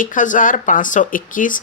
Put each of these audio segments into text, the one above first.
1,521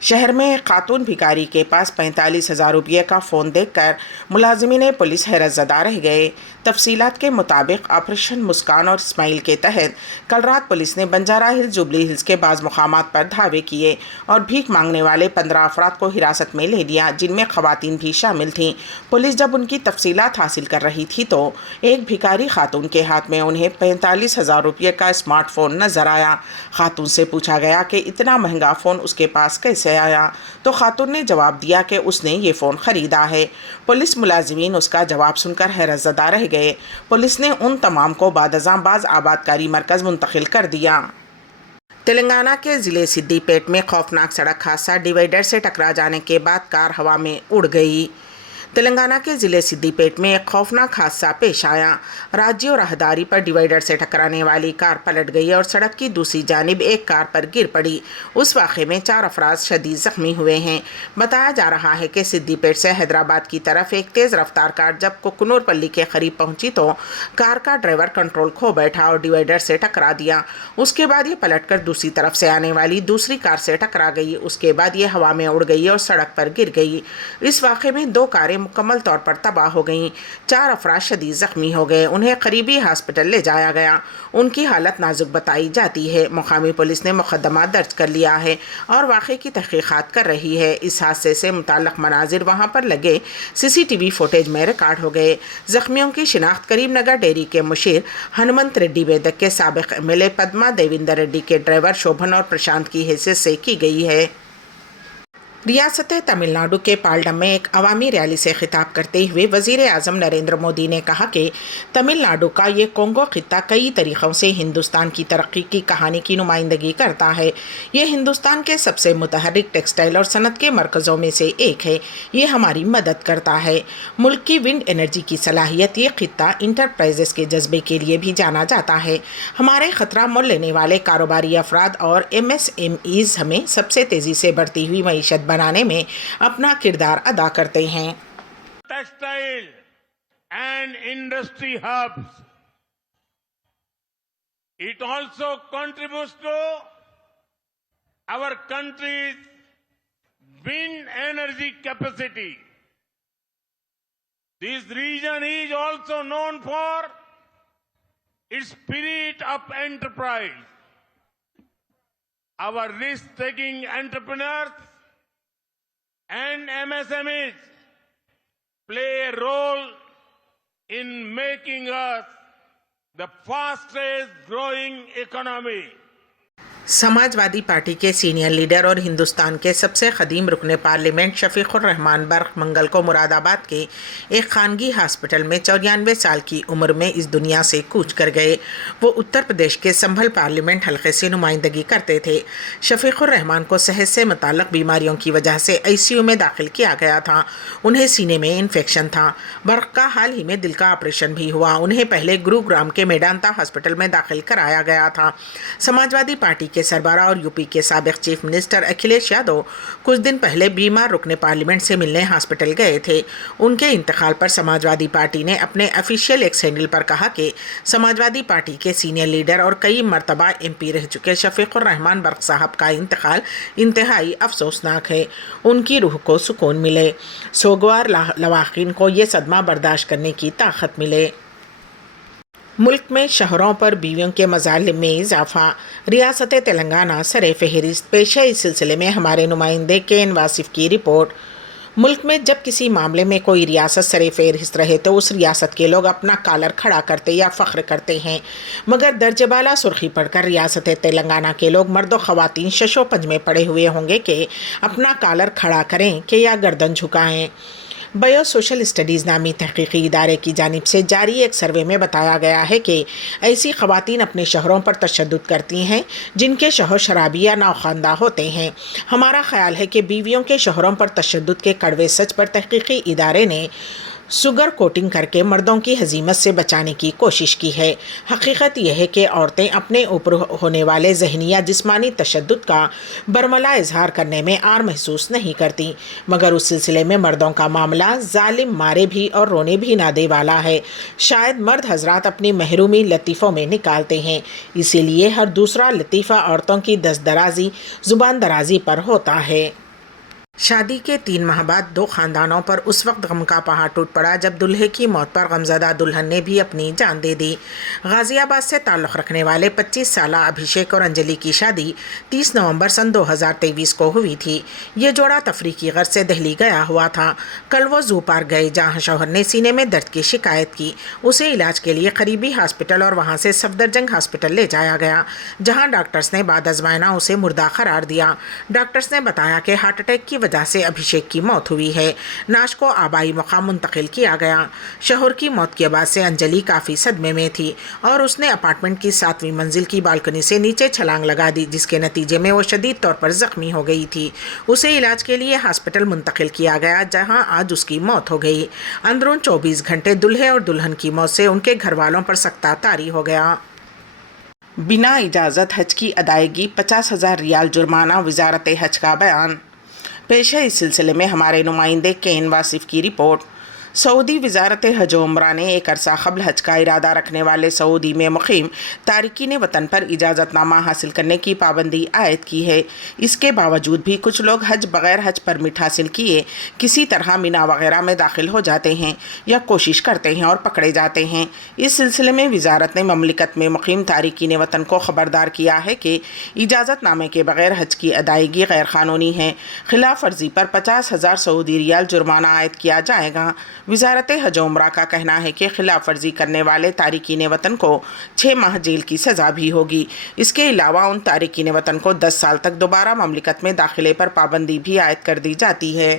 شہر میں ایک خاتون بھکاری کے پاس 45,000 روپے کا فون دیکھ کر ملازمین پولیس حیرت زدہ رہ گئے۔ تفصیلات کے مطابق آپریشن مسکان اور اسماعیل کے تحت کل رات پولیس نے بنجارہ ہلز جوبلی ہلز کے بعض مقامات پر دھاوے کیے اور بھیک مانگنے والے 15 افراد کو حراست میں لے لیا، جن میں خواتین بھی شامل تھیں۔ پولیس جب ان کی تفصیلات حاصل کر رہی تھی تو ایک بھکاری خاتون کے ہاتھ میں انہیں 45,000 روپے کا اسمارٹ فون نظر آیا۔ خاتون سے پوچھا گیا کہ اتنا مہنگا فون اس کے پاس کیسے آیا، تو خاتون نے جواب دیا کہ اس نے یہ فون خریدا ہے۔ پولیس ملازمین اس کا جواب سن کر حیرت زدہ رہ گئے۔ پولیس نے ان تمام کو بعد ازاں باز آبادکاری مرکز منتقل کر دیا۔ تلنگانہ کے ضلع سدی پیٹ میں خوفناک سڑک حادثہ، ڈیوائیڈر سے ٹکرا جانے کے بعد کار ہوا میں اڑ گئی۔ تلنگانہ کے ضلع سدی پیٹ میں ایک خوفناک حادثہ پیش آیا۔ راجیوں راہداری پر ڈیوائیڈر سے ٹکرانے والی کار پلٹ گئی اور سڑک کی دوسری جانب ایک کار پر گر پڑی۔ اس واقعے میں 4 افراد شدید زخمی ہوئے ہیں۔ بتایا جا رہا ہے کہ سدی پیٹ سے حیدرآباد کی طرف ایک تیز رفتار کار جب کوکنور پلی کے قریب پہنچی تو کار کا ڈرائیور کنٹرول کھو بیٹھا اور ڈیوائیڈر سے ٹکرا دیا۔ اس کے بعد یہ پلٹ کر دوسری طرف سے آنے والی دوسری کار سے ٹکرا گئی۔ اس کے بعد یہ ہوا میں اڑ گئی اور سڑک پر گر گئی۔ اس واقعے میں 2 کاریں مکمل طور پر تباہ ہو گئیں۔ 4 افراد شدید زخمی ہو گئے، انہیں قریبی ہاسپٹل لے جایا گیا۔ ان کی حالت نازک بتائی جاتی ہے۔ مقامی پولیس نے مقدمہ درج کر لیا ہے اور واقعے کی تحقیقات کر رہی ہے۔ اس حادثے سے متعلق مناظر وہاں پر لگے CCTV فوٹیج میں ریکارڈ ہو گئے۔ زخمیوں کی شناخت کریم نگر ڈیری کے مشیر ہنمنت ریڈی ویدک کے سابق MLA پدما دیویندر ریڈی کے ڈرائیور شوبھن اور پرشانت کی حیثیت سے کی گئی ہے۔ ریاست تمل ناڈو کے پالڈم میں ایک عوامی ریلی سے خطاب کرتے ہوئے وزیر اعظم نریندر مودی نے کہا کہ تمل ناڈو کا یہ کونگو خطہ کئی طریقوں سے ہندوستان کی ترقی کی کہانی کی نمائندگی کرتا ہے۔ یہ ہندوستان کے سب سے متحرک ٹیکسٹائل اور صنعت کے مرکزوں میں سے ایک ہے۔ یہ ہماری مدد کرتا ہے۔ ملک کی ونڈ انرجی کی صلاحیت، یہ خطہ انٹرپرائزز کے جذبے کے لیے بھی جانا جاتا ہے۔ ہمارے خطرہ مول لینے والے کاروباری افراد اور MSMEs ہمیں سب سے تیزی سے بڑھتی ہوئی معیشت بنانے میں اپنا کردار ادا کرتے ہیں۔ Textile and industry hubs it also contributes to our country's wind energy capacity. This region is also known for its spirit of enterprise. Our risk-taking entrepreneurs and MSMEs play a role in making us the fastest growing economy. Samajwadi party کے senior leader اور ہندوستان کے سب سے قدیم رکن parliament شفیق الرحمان برق منگل کو مراد آباد کے ایک خانگی ہاسپٹل میں 94 سال کی عمر میں اس دنیا سے کوچ کر گئے۔ وہ اتر پردیش کے سنبھل پارلیمنٹ حلقے سے نمائندگی کرتے تھے۔ شفیق الرحمان کو صحت سے متعلق بیماریوں کی وجہ سے ICU میں داخل کیا گیا تھا۔ انہیں سینے میں انفیکشن تھا۔ برق کا حال ہی میں دل کا آپریشن بھی ہوا۔ انہیں پہلے گروگرام کے میڈانتا ہاسپٹل میں داخل کرایا گیا تھا۔ سماجوادی پارٹی کے سربراہ اور UP کے سابق چیف منسٹر اکھلیش یادو کچھ دن پہلے بیمار رکن پارلیمنٹ سے ملنے ہاسپٹل گئے تھے۔ ان کے انتقال پر سماجوادی پارٹی نے اپنے آفیشیل ایکس ہینڈل پر کہا کہ سماجوادی پارٹی کے سینئر لیڈر اور کئی مرتبہ MP رہ چکے شفیق الرحمان برق صاحب کا انتقال انتہائی افسوسناک ہے۔ ان کی روح کو سکون ملے، سوگوار لواحقین کو یہ صدمہ برداشت کرنے کی طاقت ملے۔ ملک میں شوہروں پر بیویوں کے مظالم میں اضافہ، ریاست تلنگانہ سر فہرست پیش ہے۔ اس سلسلے میں ہمارے نمائندے KN واصف کی رپورٹ۔ ملک میں جب کسی معاملے میں کوئی ریاست سر فہرست رہے تو اس ریاست کے لوگ اپنا کالر کھڑا کرتے یا فخر کرتے ہیں، مگر درجہ بالا سرخی پڑھ کر ریاست تلنگانہ کے لوگ مرد و خواتین شش و پنج میں پڑے ہوئے ہوں گے کہ اپنا کالر کھڑا کریں کہ یا گردن جھکائیں۔ بایو سوشل اسٹڈیز نامی تحقیقی ادارے کی جانب سے جاری ایک سروے میں بتایا گیا ہے کہ ایسی خواتین اپنے شوہروں پر تشدد کرتی ہیں جن کے شوہر شرابی یا ناخواندہ ہوتے ہیں۔ ہمارا خیال ہے کہ بیویوں کے شوہروں پر تشدد کے کڑوے سچ پر تحقیقی ادارے نے سگر کوٹنگ کر کے مردوں کی ہزیمت سے بچانے کی کوشش کی ہے۔ حقیقت یہ ہے کہ عورتیں اپنے اوپر ہونے والے ذہنی یا جسمانی تشدد کا برملا اظہار کرنے میں عار محسوس نہیں کرتی، مگر اس سلسلے میں مردوں کا معاملہ ظالم مارے بھی اور رونے بھی نہ دے والا ہے۔ شاید مرد حضرات اپنی محرومی لطیفوں میں نکالتے ہیں، اسی لیے ہر دوسرا لطیفہ عورتوں کی دست درازی، زبان درازی پر ہوتا ہے۔ شادی کے 3 ماہ بعد 2 خاندانوں پر اس وقت غم کا پہاڑ ٹوٹ پڑا جب دلہے کی موت پر غمزدہ دلہن نے بھی اپنی جان دے دی۔ غازی آباد سے تعلق رکھنے والے 25 سالہ ابھیشیک اور انجلی کی شادی 30 نومبر سن 2023 کو ہوئی تھی۔ یہ جوڑا تفریح کی غرض سے دہلی گیا ہوا تھا۔ کل وہ زو پارک گئے جہاں شوہر نے سینے میں درد کی شکایت کی۔ اسے علاج کے لیے قریبی ہاسپٹل اور وہاں سے صفدرجنگ ہاسپٹل لے جایا گیا، جہاں ڈاکٹرز نے بعد ازمائنہ اسے مردہ قرار دیا۔ ڈاکٹرز نے بتایا کہ ہارٹ اٹیک کی وجہ سے ابھیشیک کی موت ہوئی ہے۔ نعش کو آبائی مقام منتقل کیا گیا۔ شوہر کی موت کے بعد سے انجلی کافی صدمے میں تھی اور اس نے اپارٹمنٹ کی 7ویں منزل کی بالکنی سے نیچے چھلانگ لگا دی، جس کے نتیجے میں وہ شدید طور پر زخمی ہو گئی تھی۔ اسے علاج کے لیے ہاسپٹل منتقل کیا گیا، جہاں آج اس کی موت ہو گئی۔ اندرون 24 گھنٹے دلہے اور دلہن کی موت سے ان کے گھر والوں پر سکتہ طاری ہو گیا۔ بنا اجازت حج کی ادائیگی 50,000 ریال جرمانہ، وزارت حج کا بیان۔ پیش ہے اس سلسلے میں ہمارے نمائندے کین واصف کی رپورٹ۔ سعودی وزارت حج و عمرہ نے ایک عرصہ قبل حج کا ارادہ رکھنے والے سعودی میں مقیم تارکین وطن پر اجازت نامہ حاصل کرنے کی پابندی عائد کی ہے۔ اس کے باوجود بھی کچھ لوگ حج بغیر حج پرمٹ حاصل کیے کسی طرح مینا وغیرہ میں داخل ہو جاتے ہیں یا کوشش کرتے ہیں اور پکڑے جاتے ہیں۔ اس سلسلے میں وزارت نے مملکت میں مقیم تارکین وطن کو خبردار کیا ہے کہ اجازت نامے کے بغیر حج کی ادائیگی غیر قانونی ہے۔ خلاف ورزی پر 50,000 سعودی ریال جرمانہ عائد کیا جائے گا۔ وزارت حج و عمرہ کا کہنا ہے کہ خلاف ورزی کرنے والے تارکین وطن کو 6 ماہ جیل کی سزا بھی ہوگی۔ اس کے علاوہ ان تارکین وطن کو 10 سال تک دوبارہ مملکت میں داخلے پر پابندی بھی عائد کر دی جاتی ہے۔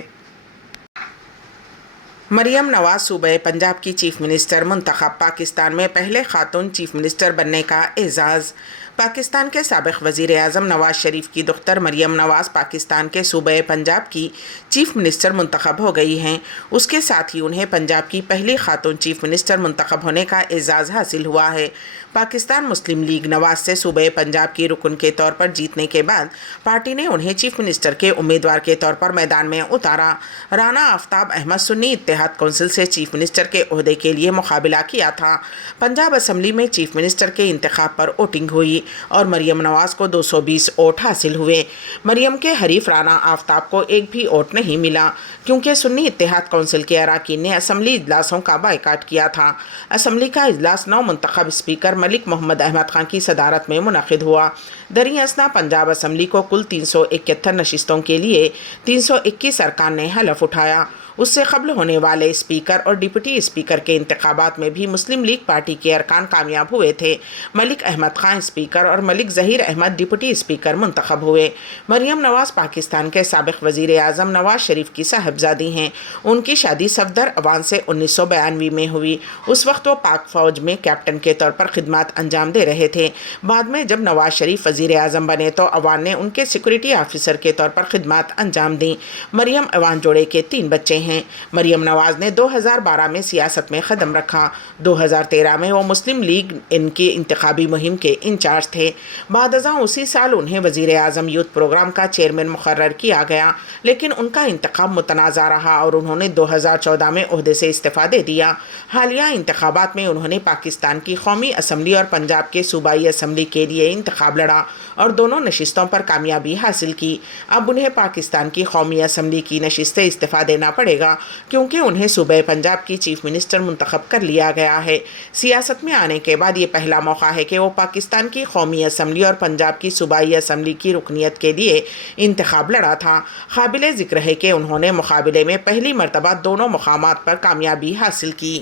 مریم نواز صوبہ پنجاب کی چیف منسٹر منتخب، پاکستان میں پہلے خاتون چیف منسٹر بننے کا اعزاز۔ پاکستان کے سابق وزیر اعظم نواز شریف کی دختر مریم نواز پاکستان کے صوبہ پنجاب کی چیف منسٹر منتخب ہو گئی ہیں۔ اس کے ساتھ ہی انہیں پنجاب کی پہلی خاتون چیف منسٹر منتخب ہونے کا اعزاز حاصل ہوا ہے۔ پاکستان مسلم لیگ نواز سے صوبہ پنجاب کی رکن کے طور پر جیتنے کے بعد پارٹی نے انہیں چیف منسٹر کے امیدوار کے طور پر میدان میں اتارا۔ رانا آفتاب احمد سنی اتحاد کونسل سے چیف منسٹر کے عہدے کے لیے مقابلہ کیا تھا۔ پنجاب اسمبلی میں چیف منسٹر کے انتخاب پر ووٹنگ ہوئی اور مریم نواز کو 220 ووٹ حاصل ہوئے۔ مریم کے حریف رانا آفتاب کو ایک بھی ووٹ نہیں ملا، کیونکہ سنی اتحاد کونسل کے اراکین نے اسمبلی اجلاسوں کا بائیکاٹ کیا تھا۔ اسمبلی کا اجلاس نو منتخب اسپیکر ملک محمد احمد خان کی صدارت میں منعقد ہوا۔ دریں اثنا پنجاب اسمبلی کو کل 371 نشستوں کے لیے 321 ارکان نے حلف اٹھایا۔ اس سے قبل ہونے والے اسپیکر اور ڈپٹی اسپیکر کے انتخابات میں بھی مسلم لیگ پارٹی کے ارکان کامیاب ہوئے تھے۔ ملک احمد خان اسپیکر اور ملک ظہیر احمد ڈپٹی اسپیکر منتخب ہوئے۔ مریم نواز پاکستان کے سابق وزیر اعظم نواز شریف کی صاحبزادی ہیں۔ ان کی شادی صفدر اوان سے 1992 میں ہوئی۔ اس وقت وہ پاک فوج میں کیپٹن کے طور پر خدمات انجام دے رہے تھے۔ بعد میں جب نواز شریف وزیر اعظم بنے تو اوان نے ان کے سیکورٹی آفیسر کے طور پر خدمات انجام دیں۔ مریم اوان جوڑے کے 3 بچے ہیں۔ مریم نواز نے 2012 میں سیاست میں قدم رکھا۔ 2013 میں وہ مسلم لیگ ان کی انتخابی مہم کے انچارج تھے۔ بعد ازاں اسی سال انہیں وزیر اعظم یوتھ پروگرام کا چیئرمین مقرر کیا گیا، لیکن ان کا انتخاب متنازع رہا اور انہوں نے 2014 میں عہدے سے استعفیٰ دے دیا۔ حالیہ انتخابات میں انہوں نے پاکستان کی قومی اسمبلی اور پنجاب کے صوبائی اسمبلی کے لیے انتخاب لڑا اور دونوں نشستوں پر کامیابی حاصل کی۔ اب انہیں پاکستان کی قومی اسمبلی کی نشست سے استعفیٰ دینا پڑے گا، کیونکہ انہیں صوبہ پنجاب کی چیف منسٹر منتخب کر لیا گیا ہے۔ سیاست میں آنے کے بعد یہ پہلا موقع ہے کہ وہ پاکستان کی قومی اسمبلی اور پنجاب کی صوبائی اسمبلی کی رکنیت کے لیے انتخاب لڑا تھا۔ قابل ذکر ہے کہ انہوں نے مقابلے میں پہلی مرتبہ دونوں مقامات پر کامیابی حاصل کی۔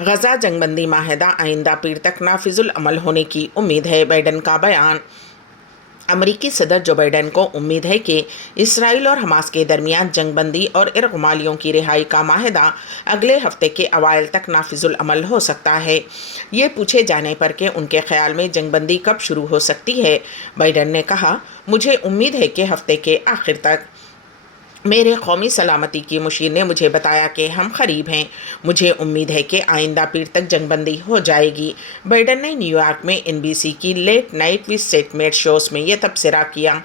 غزہ جنگ بندی معاہدہ آئندہ پیر تک نافذ العمل ہونے کی امید ہے، بائیڈن کا بیان۔ امریکی صدر جو بائیڈن کو امید ہے کہ اسرائیل اور حماس کے درمیان جنگ بندی اور ارغمالیوں کی رہائی کا معاہدہ اگلے ہفتے کے اوائل تک نافذ العمل ہو سکتا ہے۔ یہ پوچھے جانے پر کہ ان کے خیال میں جنگ بندی کب شروع ہو سکتی ہے، بائیڈن نے کہا، مجھے امید ہے کہ ہفتے کے آخر تک۔ میرے قومی سلامتی کی مشیر نے مجھے بتایا کہ ہم قریب ہیں۔ مجھے امید ہے کہ آئندہ پیر تک جنگ بندی ہو جائے گی۔ بائیڈن نے نیو یارک میں NBC کی لیٹ نائٹ وتھ سیٹ میٹ شوز میں یہ تبصرہ کیا۔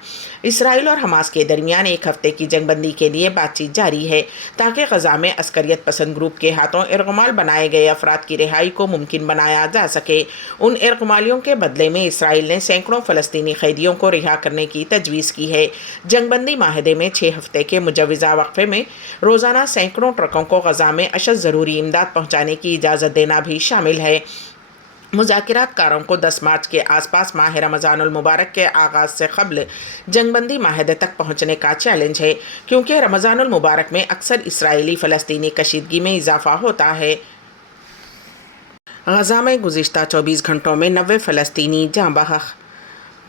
اسرائیل اور حماس کے درمیان ایک ہفتے کی جنگ بندی کے لیے بات چیت جاری ہے تاکہ غزہ میں عسکریت پسند گروپ کے ہاتھوں ارغمال بنائے گئے افراد کی رہائی کو ممکن بنایا جا سکے۔ ان ارغمالیوں کے بدلے میں اسرائیل نے سینکڑوں فلسطینی قیدیوں کو رہا کرنے کی تجویز کی ہے۔ جنگ بندی معاہدے میں 6 ہفتے کے مجوزہ وقفے میں روزانہ سینکڑوں ٹرکوں کو غزہ میں اشد ضروری امداد پہنچانے کی اجازت دینا بھی شامل ہے۔ مذاکرات کاروں کو 10 مارچ کے آس پاس ماہ رمضان المبارک کے آغاز سے قبل جنگ بندی معاہدے تک پہنچنے کا چیلنج ہے، کیونکہ رمضان المبارک میں اکثر اسرائیلی فلسطینی کشیدگی میں اضافہ ہوتا ہے۔ غزہ میں گزشتہ 24 گھنٹوں میں 90 فلسطینی جاں بحق۔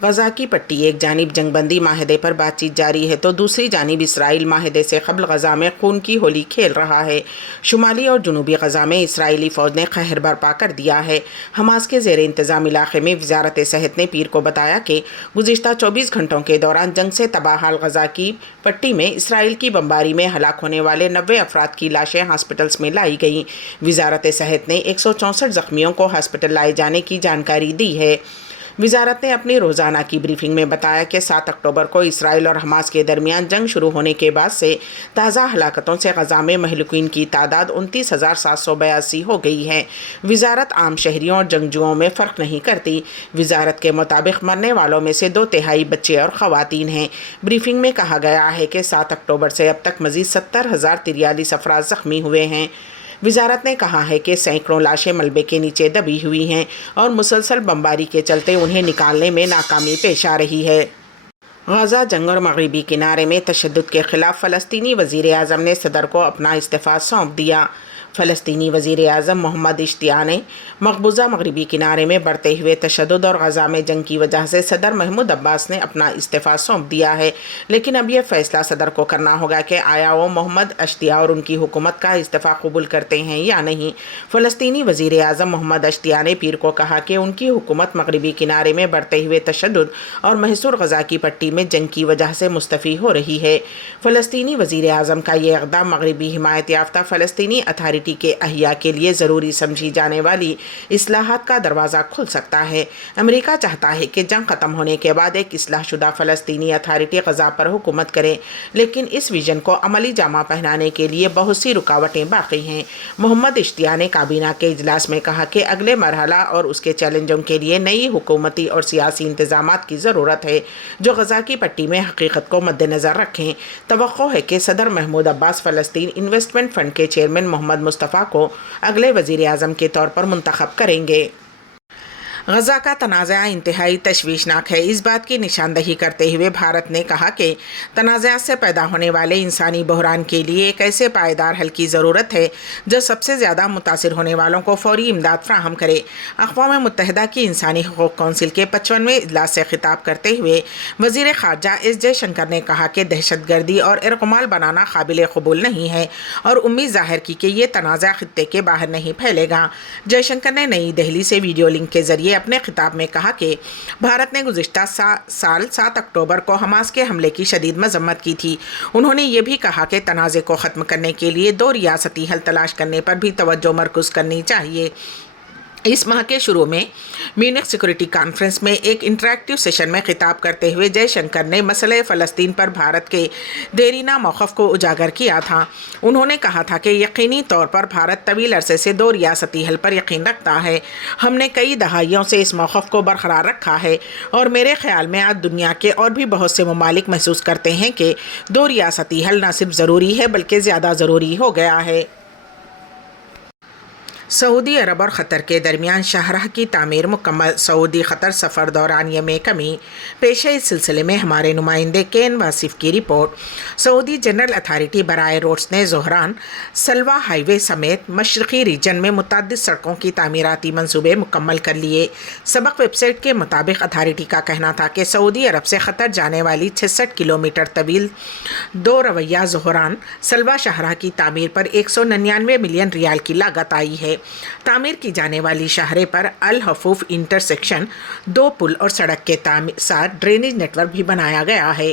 غزہ کی پٹی ایک جانب جنگ بندی معاہدے پر بات چیت جاری ہے تو دوسری جانب اسرائیل معاہدے سے قبل غزہ میں خون کی ہولی کھیل رہا ہے۔ شمالی اور جنوبی غزہ میں اسرائیلی فوج نے قہر برپا کر دیا ہے۔ حماس کے زیر انتظام علاقے میں وزارت صحت نے پیر کو بتایا کہ گزشتہ 24 گھنٹوں کے دوران جنگ سے تباہ حال غزہ کی پٹی میں اسرائیل کی بمباری میں ہلاک ہونے والے 90 افراد کی لاشیں ہاسپٹلز میں لائی گئیں۔ وزارت صحت نے 164 زخمیوں کو ہاسپٹل لائے جانے کی جانکاری دی ہے۔ وزارت نے اپنی روزانہ کی بریفنگ میں بتایا کہ 7 اکتوبر کو اسرائیل اور حماس کے درمیان جنگ شروع ہونے کے بعد سے تازہ ہلاکتوں سے غزہ میں مہلوکین کی تعداد 29,782 ہو گئی ہے۔ وزارت عام شہریوں اور جنگجوؤں میں فرق نہیں کرتی۔ وزارت کے مطابق مرنے والوں میں سے 2/3 بچے اور خواتین ہیں۔ بریفنگ میں کہا گیا ہے کہ 7 اکتوبر سے اب تک مزید 70,043 افراد زخمی ہوئے ہیں۔ وزارت نے کہا ہے کہ سینکڑوں لاشیں ملبے کے نیچے دبی ہوئی ہیں اور مسلسل بمباری کے چلتے انہیں نکالنے میں ناکامی پیش آ رہی ہے۔ غزہ جنگ اور مغربی کنارے میں تشدد کے خلاف فلسطینی وزیر اعظم نے صدر کو اپنا استعفیٰ سونپ دیا۔ فلسطینی وزیر اعظم محمد اشتیاق نے مقبوضہ مغربی کنارے میں بڑھتے ہوئے تشدد اور غزہ میں جنگ کی وجہ سے صدر محمود عباس نے اپنا استعفیٰ سونپ دیا ہے، لیکن اب یہ فیصلہ صدر کو کرنا ہوگا کہ آیا وہ محمد اشتیاق اور ان کی حکومت کا استعفیٰ قبول کرتے ہیں یا نہیں۔ فلسطینی وزیر اعظم محمد اشتیاق نے پیر کو کہا کہ ان کی حکومت مغربی کنارے میں بڑھتے ہوئے تشدد اور محصور غزہ کی پٹی میں جنگ کی وجہ سے مستعفی ہو رہی ہے۔ فلسطینی وزیر اعظم کا یہ اقدام مغربی حمایت یافتہ فلسطینی اتھارٹی کے احیاء کے لیے ضروری سمجھی جانے والی اصلاحات کا دروازہ کھل سکتا ہے۔ امریکہ چاہتا ہے کہ جنگ ختم ہونے کے بعد ایک اصلاح شدہ فلسطینی اتھارٹی غزہ پر حکومت کرے، لیکن اس ویژن کو عملی جامہ پہنانے کے لیے بہت سی رکاوٹیں باقی ہیں۔ محمد اشتیاق نے کابینہ کے اجلاس میں کہا کہ اگلے مرحلہ اور اس کے چیلنجوں کے لیے نئی حکومتی اور سیاسی انتظامات کی ضرورت ہے جو غزہ کی پٹی میں حقیقت کو مد نظر رکھیں۔ توقع ہے کہ صدر محمود عباس فلسطین انویسٹمنٹ فنڈ کے چیئرمین محمد مصطفیٰ کو اگلے وزیر اعظم کے طور پر منتخب کریں گے۔ غزہ کا تنازع انتہائی تشویشناک ہے۔ اس بات کی نشاندہی کرتے ہوئے بھارت نے کہا کہ تنازعات سے پیدا ہونے والے انسانی بحران کے لیے ایک ایسے پائیدار حل کی ضرورت ہے جو سب سے زیادہ متاثر ہونے والوں کو فوری امداد فراہم کرے۔ اقوام متحدہ کی انسانی حقوق کونسل کے 55ویں اجلاس سے خطاب کرتے ہوئے وزیر خارجہ ایس جے شنکر نے کہا کہ دہشت گردی اور ارغمال بنانا قابل قبول نہیں ہے اور امید ظاہر کی کہ یہ تنازع خطے کے باہر نہیں پھیلے گا۔ جے شنکر نے نئی دہلی سے ویڈیو لنک کے ذریعے اپنے خطاب میں کہا کہ بھارت نے گزشتہ سال 7 اکتوبر کو حماس کے حملے کی شدید مذمت کی تھی۔ انہوں نے یہ بھی کہا کہ تنازع کو ختم کرنے کے لیے 2 ریاستی حل تلاش کرنے پر بھی توجہ مرکوز کرنی چاہیے۔ اس ماہ کے شروع میں میونخ سیکورٹی کانفرنس میں ایک انٹریکٹیو سیشن میں خطاب کرتے ہوئے جے شنکر نے مسئلہ فلسطین پر بھارت کے دیرینہ موقف کو اجاگر کیا تھا۔ انہوں نے کہا تھا کہ یقینی طور پر بھارت طویل عرصے سے 2 ریاستی حل پر یقین رکھتا ہے۔ ہم نے کئی دہائیوں سے اس موقف کو برقرار رکھا ہے اور میرے خیال میں آج دنیا کے اور بھی بہت سے ممالک محسوس کرتے ہیں کہ 2 ریاستی حل نہ صرف ضروری ہے بلکہ زیادہ ضروری ہو گیا ہے۔ سعودی عرب اور قطر کے درمیان شاہراہ کی تعمیر مکمل، سعودی قطر سفر دورانیے میں کمی۔ پیش ہے اس سلسلے میں ہمارے نمائندے کین واصف کی رپورٹ۔ سعودی جنرل اتھارٹی برائے روڈز نے زہران سلوا ہائی وے سمیت مشرقی ریجن میں متعدد سڑکوں کی تعمیراتی منصوبے مکمل کر لیے۔ سبق ویب سائٹ کے مطابق اتھارٹی کا کہنا تھا کہ سعودی عرب سے قطر جانے والی 66 کلومیٹر طویل 2 رویہ زہران سلوا شاہراہ کی تعمیر پر 199 ملین ریال کی لاگت آئی ہے۔ تعمیر کی جانے والی شاہراہ پر الحفوف انٹرسیکشن 2 پل اور سڑک کے ساتھ ڈرینیج نیٹ ورک بھی بنایا گیا ہے۔